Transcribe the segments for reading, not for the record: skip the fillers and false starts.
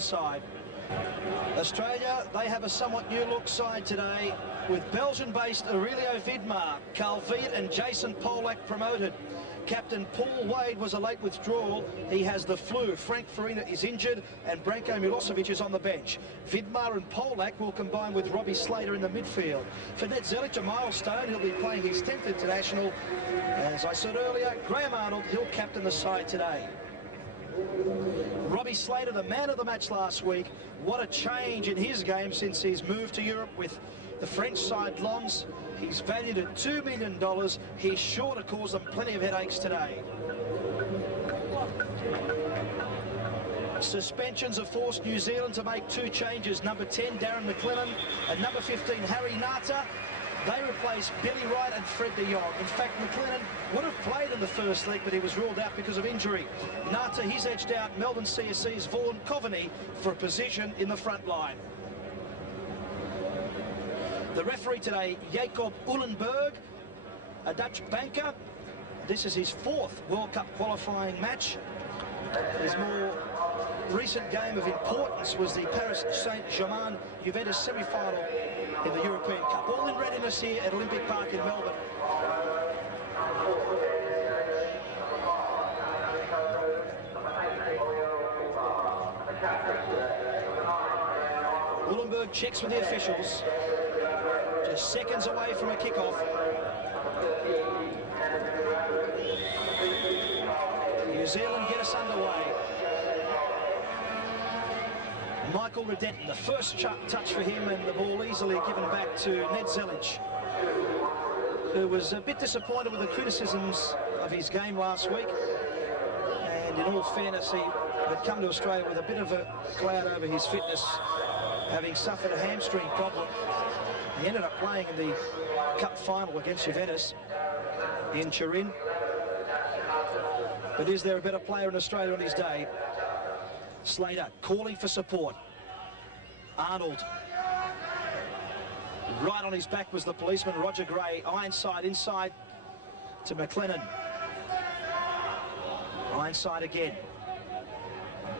Zealand side. Australia, they have a somewhat new look side today with Belgian-based Aurelio Vidmar, Carl Viet and Jason Polak promoted. Captain Paul Wade was a late withdrawal. He has the flu. Frank Farina is injured and Branko Milosevic is on the bench. Vidmar and Polak will combine with Robbie Slater in the midfield. For Ned Zelic, a milestone. He'll be playing his 10th international. As I said earlier, Graham Arnold, he'll captain the side today. Robbie Slater, the man of the match last week. What a change in his game since he's moved to Europe with the French side Lens. He's valued at $2 million. He's sure to cause them plenty of headaches today. Suspensions have forced New Zealand to make 2 changes. Number 10, Darren McLennan, and number 15, Harry Nata. They replace Billy Wright and Fred de Jong. In fact, McLennan would have played in the first league, but he was ruled out because of injury. Nata, he's edged out Melbourne CSC's Vaughan Coveney for a position in the front line. The referee today, Jacob Uhlenberg, a Dutch banker. This is his 4th World Cup qualifying match. His more recent game of importance was the Paris Saint-Germain Juventus semi-final in the European Cup. All in readiness here at Olympic Park in Melbourne. Uhlenberg checks with the officials. Just seconds away from a kickoff. New Zealand get us underway. Michael Redetton, the first touch for him, and the ball easily given back to Ned Zelic, who was a bit disappointed with the criticisms of his game last week. And in all fairness, he had come to Australia with a bit of a cloud over his fitness, having suffered a hamstring problem. He ended up playing in the Cup final against Juventus in Turin. But is there a better player in Australia on his day? Slater calling for support. Arnold. Right on his back was the policeman, Roger Gray. Ironside inside to McLennan. Ironside again.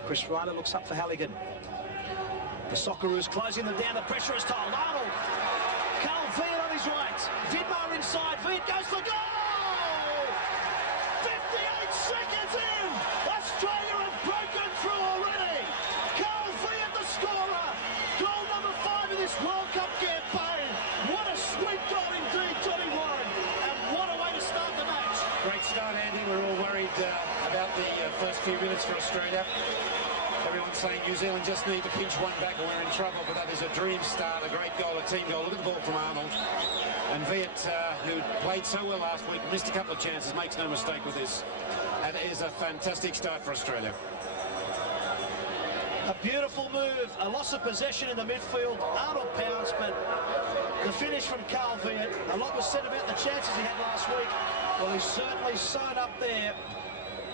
Chris Ryder looks up for Halligan. The Socceroos closing them down. The pressure is told. Arnold. Carl Viet on his right. Vidmar inside. Viet goes for goal! 58 seconds in! Australia have broken through already! Carl Viet the scorer! Goal number 5 in this World Cup campaign! What a sweet goal indeed, Johnny Warren! And what a way to start the match! Great start, Andy. We're all worried about the first few minutes for Australia. Everyone's saying New Zealand just need to pinch one back or we're in trouble, but that is a dream start, a great goal, a team goal. Look at the ball from Arnold. And Viet, who played so well last week, missed a couple of chances, makes no mistake with this. That is a fantastic start for Australia. A beautiful move, a loss of possession in the midfield. Arnold pounced, but the finish from Carl Viet. A lot was said about the chances he had last week. Well, he's certainly sewn up there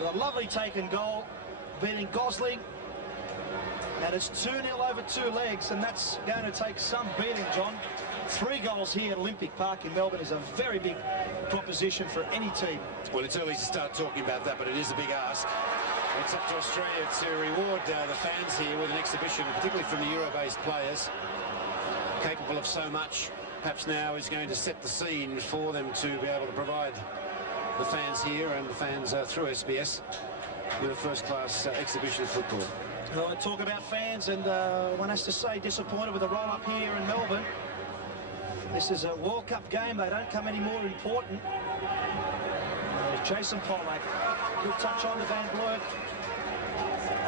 with a lovely taken goal, beating Gosling. And it's 2-0 over 2 legs, and that's going to take some beating, John. 3 goals here at Olympic Park in Melbourne is a very big proposition for any team. Well, it's early to start talking about that, but it is a big ask. It's up to Australia to reward the fans here with an exhibition, particularly from the Euro-based players, capable of so much. Perhaps now is going to set the scene for them to be able to provide the fans here and the fans through SBS with a first-class exhibition of football. Well, I talk about fans, and one has to say disappointed with the roll-up here in Melbourne. This is a World Cup game. They don't come any more important. There's Jason Polak. Good touch on to Van Blurk.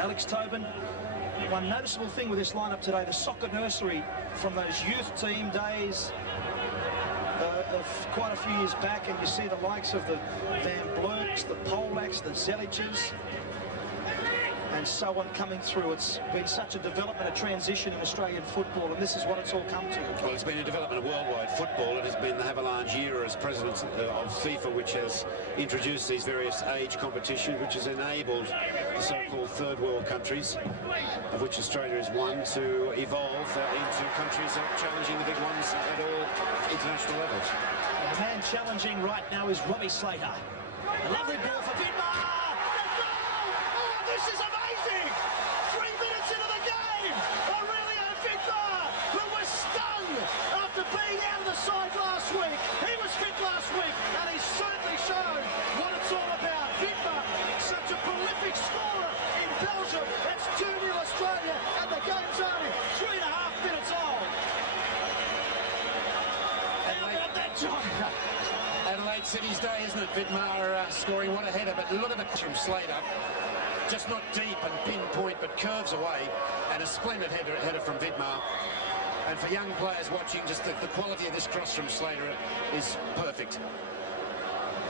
Alex Tobin. One noticeable thing with this lineup today, the soccer nursery from those youth team days of quite a few years back, and you see the likes of the Van Blurks, the Polaks, the Zeliches, and so on coming through. It's been such a development, a transition in Australian football, and this is what it's all come to. Well, it's been a development of worldwide football. It has been the Havelange era as president of FIFA, which has introduced these various age competitions, which has enabled the so-called third world countries, of which Australia is one, to evolve into countries that are challenging the big ones at all international levels. And the man challenging right now is Robbie Slater. A lovely ball for Vidmar. This is amazing! 3 minutes into the game! scoring. What a header, but look at the from Slater. Just not deep and pinpoint, but curves away. And a splendid header from Vidmar. And for young players watching, just the quality of this cross from Slater is perfect.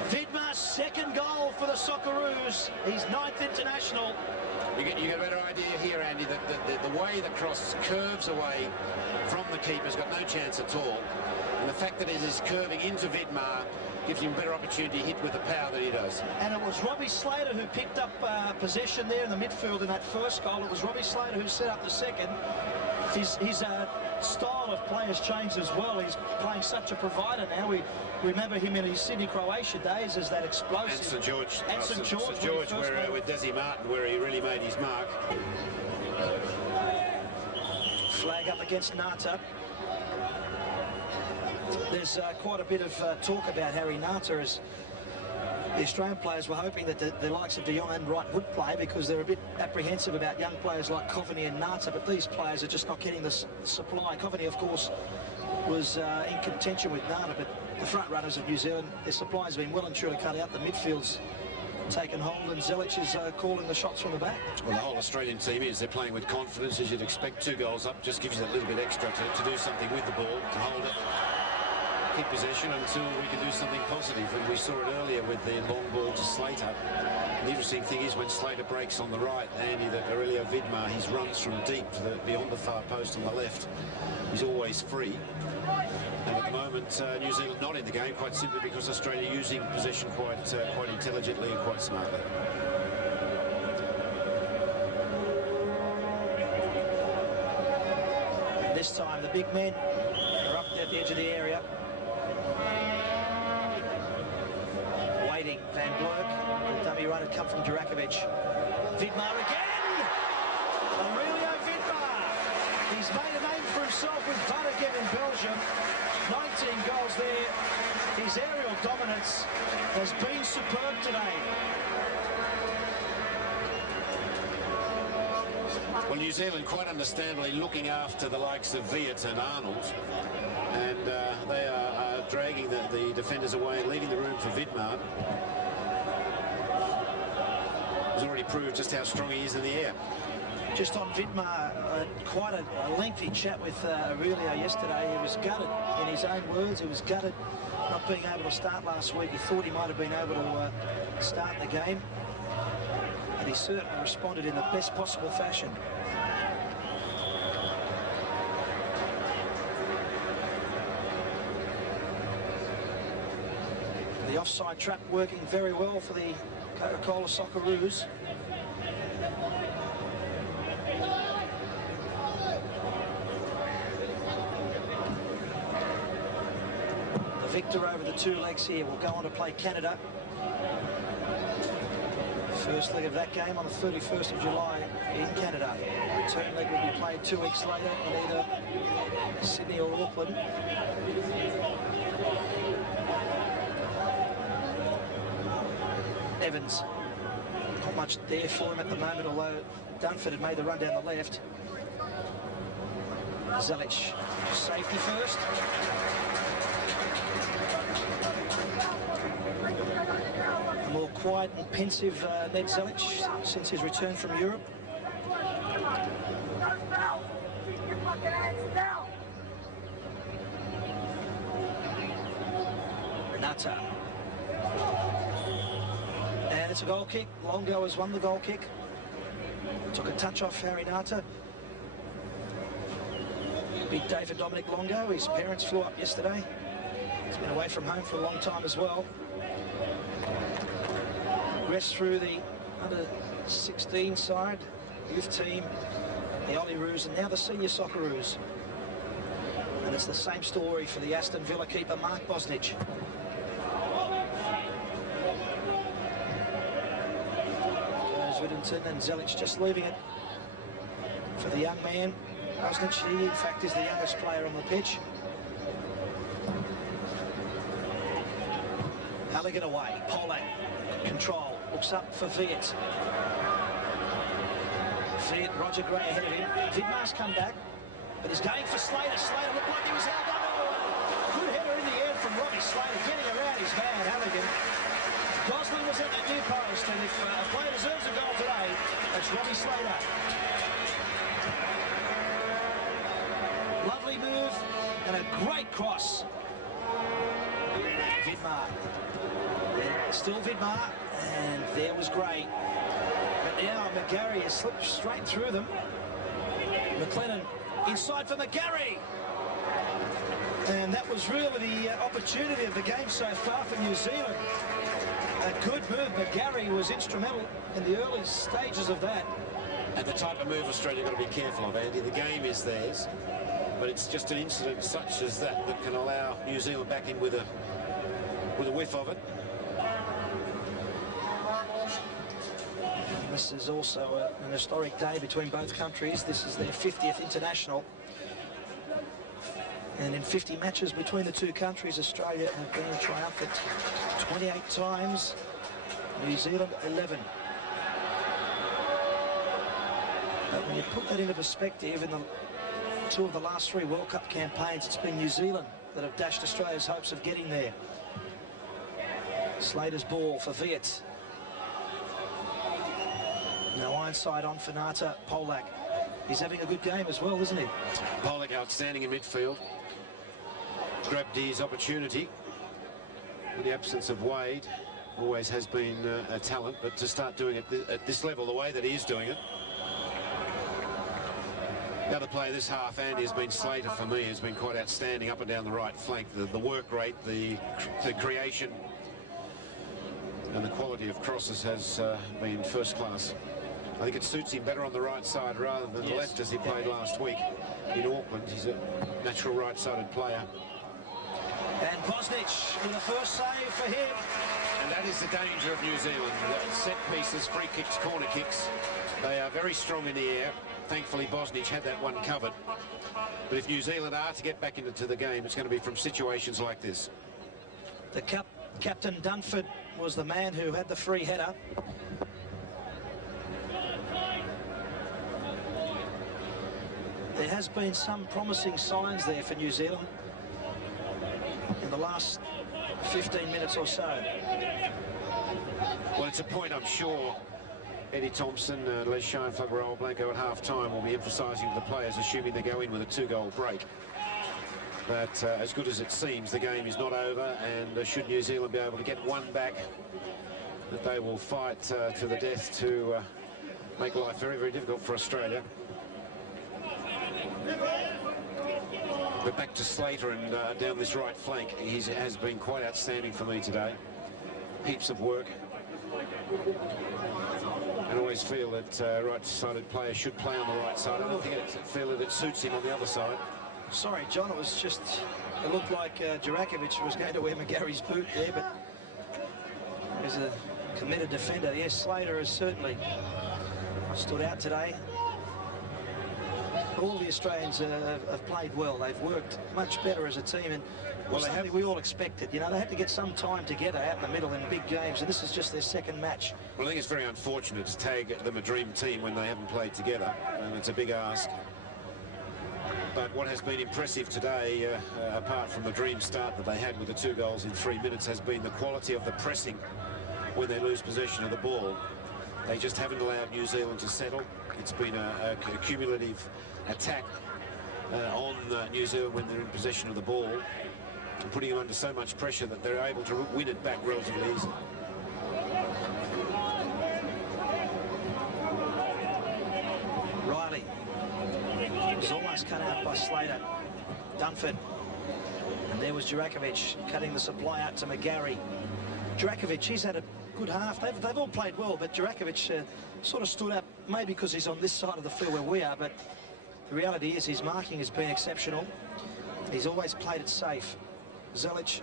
Vidmar's second goal for the Socceroos. His 9th international. You get a better idea here, Andy, that the way the cross curves away from the keeper's got no chance at all. And the fact that it is curving into Vidmar gives him a better opportunity to hit with the power that he does. And it was Robbie Slater who picked up possession there in the midfield in that first goal. It was Robbie Slater who set up the second. His style of play has changed as well. He's playing such a provider now. We remember him in his Sydney, Croatia days as that explosive. And St George. And St George, where with Desi Martin, where he really made his mark. Flag up against Nata. There's quite a bit of talk about Harry Nata, as the Australian players were hoping that the likes of De Jong and Wright would play, because they're a bit apprehensive about young players like Coveney and Nata, but these players are just not getting the supply. Coveney, of course, was in contention with Nata, but the front runners of New Zealand, their supply has been well and truly cut out. The midfield's taken hold, and Zelic is calling the shots from the back. Well, the whole Australian team is. They're playing with confidence, as you'd expect. 2 goals up just gives you that little bit extra to do something with the ball, to hold it, keep possession until we can do something positive. And we saw it earlier with the long ball to Slater. The interesting thing is when Slater breaks on the right, Andy, that Aurelio Vidmar, he runs from deep to beyond the far post on the left. He's always free. And at the moment, New Zealand not in the game, quite simply because Australia using possession quite intelligently and quite smartly. And this time, the big men are up at the edge of the area. Waiting, Van Blerk. The dummy run had come from Durakovic. Vidmar again! Aurelio Vidmar! He's made a name for himself with Waregem in Belgium. 19 goals there. His aerial dominance has been superb today. Well, New Zealand quite understandably looking after the likes of Viet and Arnold, and they are dragging the defenders away and leaving the room for Vidmar. He's already proved just how strong he is in the air. Just on Vidmar, quite a lengthy chat with Aurelio yesterday. He was gutted, in his own words, he was gutted not being able to start last week. He thought he might have been able to start the game, and he certainly responded in the best possible fashion. The offside trap working very well for the Coca-Cola Socceroos. The victor over the 2 legs here will go on to play Canada. First leg of that game on the 31st of July in Canada. The return leg will be played 2 weeks later in either Sydney or Auckland. Evans, not much there for him at the moment, although Dunford had made the run down the left. Zelic, safety first. A more quiet and pensive Ned Zelic since his return from Europe. Nata. And it's a goal kick. Longo has won the goal kick. Took a touch off Harry Nata. Big day for Dominic Longo. His parents flew up yesterday. He's been away from home for a long time as well. Progressed through the under-16 side, youth team, the Olyroos, and now the senior Socceroos. And it's the same story for the Aston Villa keeper, Mark Bosnich. Whittington and Zelic just leaving it for the young man. Bosnich, he in fact is the youngest player on the pitch. Halligan away, Polak, control, looks up for Viet. Viet, Roger Gray ahead of him. Vidmar's come back, but he's going for Slater. Slater looked like he was held under. Good header in the air from Robbie Slater, getting around his man, Halligan. Gosling was at the near post, and if a player deserves a goal today, that's Robbie Slater. Lovely move and a great cross. Vidmar. Still Vidmar, and there was Gray. But now McGarry has slipped straight through them. McLennan inside for McGarry. And that was really the opportunity of the game so far for New Zealand. A good move. McGarry was instrumental in the early stages of that. And the type of move Australia got to be careful of, Andy. The game is theirs, but it's just an incident such as that that can allow New Zealand back in with a whiff of it. And this is also an historic day between both countries. This is their 50th international. And in 50 matches between the two countries, Australia have been triumphant 28 times, New Zealand 11. But when you put that into perspective, in the two of the last 3 World Cup campaigns, it's been New Zealand that have dashed Australia's hopes of getting there. Slater's ball for Viet. Now Ironside on for Nata Polak. He's having a good game as well, isn't he? Polak outstanding in midfield. Grabbed his opportunity. In the absence of Wade, always has been a talent, but to start doing it at this level, the way that he is doing it. The other player this half, Andy, has been Slater for me, has been quite outstanding up and down the right flank. The work rate, the creation, and the quality of crosses has been first class. I think it suits him better on the right side rather than the left as he played last week in Auckland. He's a natural right-sided player. And Bosnich with the first save for him. And that is the danger of New Zealand. Set pieces, free kicks, corner kicks. They are very strong in the air. Thankfully, Bosnich had that one covered. But if New Zealand are to get back into the game, it's going to be from situations like this. The captain Dunford was the man who had the free header. There has been some promising signs there for New Zealand in the last 15 minutes or so. Well, it's a point I'm sure Eddie Thompson, Les Schoenfeld, Raul Blanco at half-time will be emphasising to the players, assuming they go in with a 2-goal break. But as good as it seems, the game is not over, and should New Zealand be able to get one back, that they will fight to the death to make life very, very difficult for Australia. But back to Slater and down this right flank. He has been quite outstanding for me today. Heaps of work. And always feel that right-sided players should play on the right side. I don't feel that it suits him on the other side. Sorry, John, it looked like Jurakovic was going to wear McGarry's boot there, but he's a committed defender. Yes, Slater has certainly stood out today. All the Australians have played well. They've worked much better as a team, and well, something we all expected. You know, they had to get some time together out in the middle in big games, and this is just their second match. Well, I think it's very unfortunate to tag them a dream team when they haven't played together, and it's a big ask. But what has been impressive today, apart from the dream start that they had with the 2 goals in 3 minutes, has been the quality of the pressing when they lose possession of the ball. They just haven't allowed New Zealand to settle. It's been a cumulative attack on New Zealand when they're in possession of the ball, and putting them under so much pressure that they're able to win it back relatively easily. Riley was almost cut out by Slater. Dunford. And there was Jurakovic cutting the supply out to McGarry. Jurakovic, he's had a good half. They've all played well, but Jurakovic sort of stood up, maybe because he's on this side of the field where we are, but the reality is his marking has been exceptional. He's always played it safe. Zelic,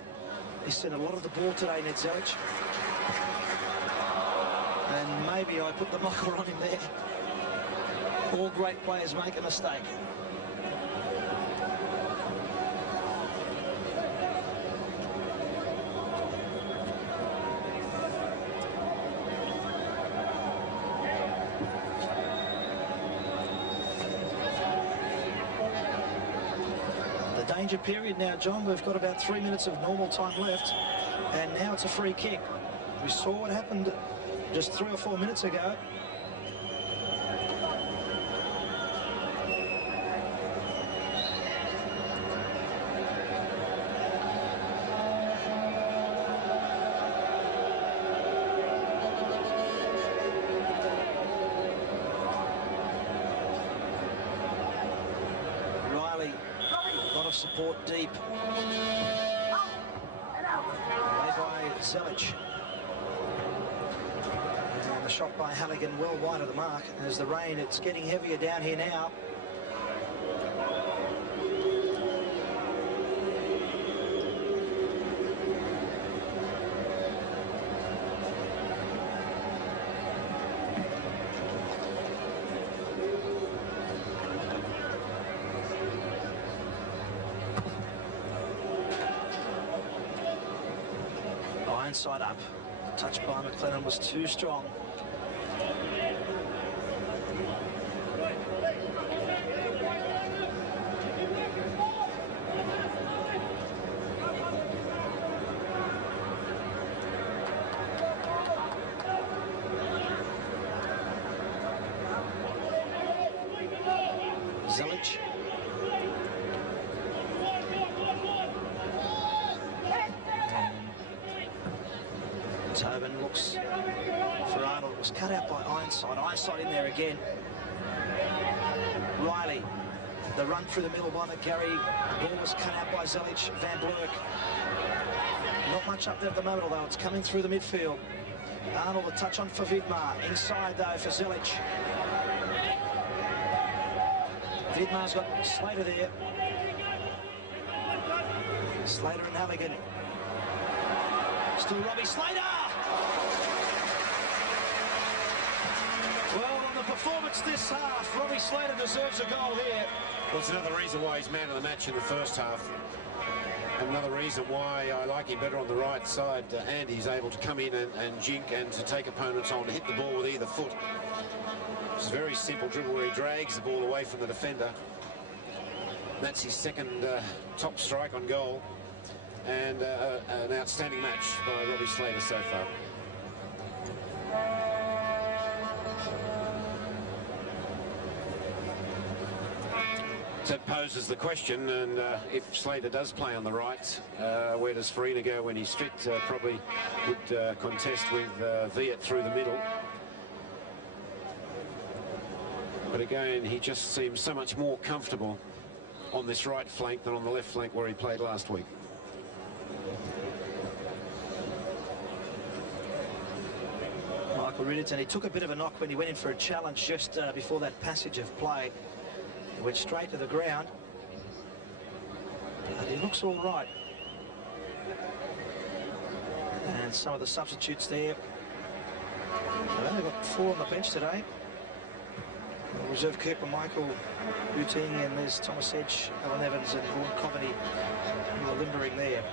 he's seen a lot of the ball today, Ned Zelic. And maybe I put the mocker on him there. All great players make a mistake. Danger period now, John. We've got about 3 minutes of normal time left, and now it's a free kick. We saw what happened just 3 or 4 minutes ago. Riley, a lot of support deep. Away by Zelic. And the shot by Halligan well wide of the mark. As the rain, it's getting heavier down here now. Side up. Touch by McLennan was too strong. Zelic. Tobin looks for Arnold. It was cut out by Ironside. Ironside in there again. Riley. The run through the middle by McGarry. The ball was cut out by Zelic. Van Blurk. Not much up there at the moment, although it's coming through the midfield. Arnold, a touch on for Vidmar. Inside, though, for Zelic. Vidmar's got Slater there. Slater and Halligan. Still Robbie Slater! Well, on the performance this half, Robbie Slater deserves a goal here. Well, it's another reason why he's man of the match in the first half. And another reason why I like him better on the right side. Andy's able to come in and jink and to take opponents on, hit the ball with either foot. It's a very simple dribble where he drags the ball away from the defender. That's his second top strike on goal. And an outstanding match by Robbie Slater so far. That poses the question, and if Slater does play on the right, where does Farina go when he's fit? Probably would contest with Viet through the middle. But again, he just seems so much more comfortable on this right flank than on the left flank where he played last week. Michael Riddington, he took a bit of a knock when he went in for a challenge just before that passage of play. He went straight to the ground. But he looks all right. And some of the substitutes there. They've only got 4 on the bench today. Reserve keeper Michael Booting, and there's Thomas Edge, Alan Evans and Vaughan Coveney who are limbering there.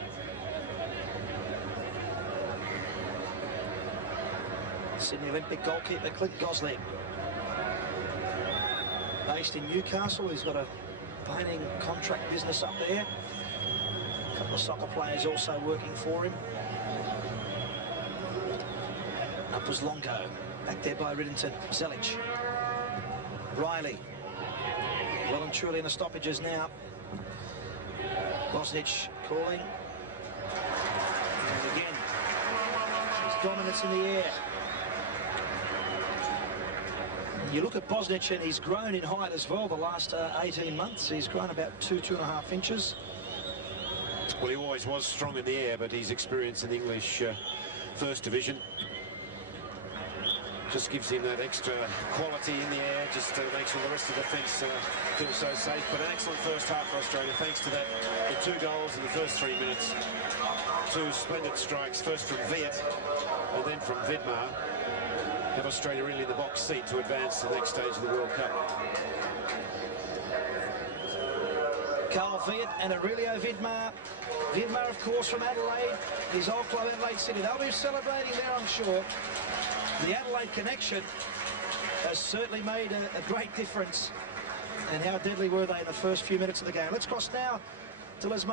Sydney Olympic goalkeeper Clint Gosling. Based in Newcastle, he's got a painting contract business up there. A couple of soccer players also working for him. Up was Longo. Back there by Riddington. Zelic. Riley. Well and truly in the stoppages now. Bosnich calling. And again, his dominance in the air. You look at Bosnich, and he's grown in height as well the last 18 months. He's grown about 2.5 inches. Well, he always was strong in the air, but his experience in the English First Division just gives him that extra quality in the air, just makes the rest of the defence feel so safe. But an excellent first half for Australia, thanks to that. The 2 goals in the first 3 minutes. 2 splendid strikes, first from Viet and then from Vidmar. Have Australia really in the box seat to advance to the next stage of the World Cup. Carl Viet and Aurelio Vidmar. Vidmar, of course, from Adelaide. His old club, Adelaide City. They'll be celebrating there, I'm sure. The Adelaide connection has certainly made a great difference. And how deadly were they in the first few minutes of the game. Let's cross now to Lesmo.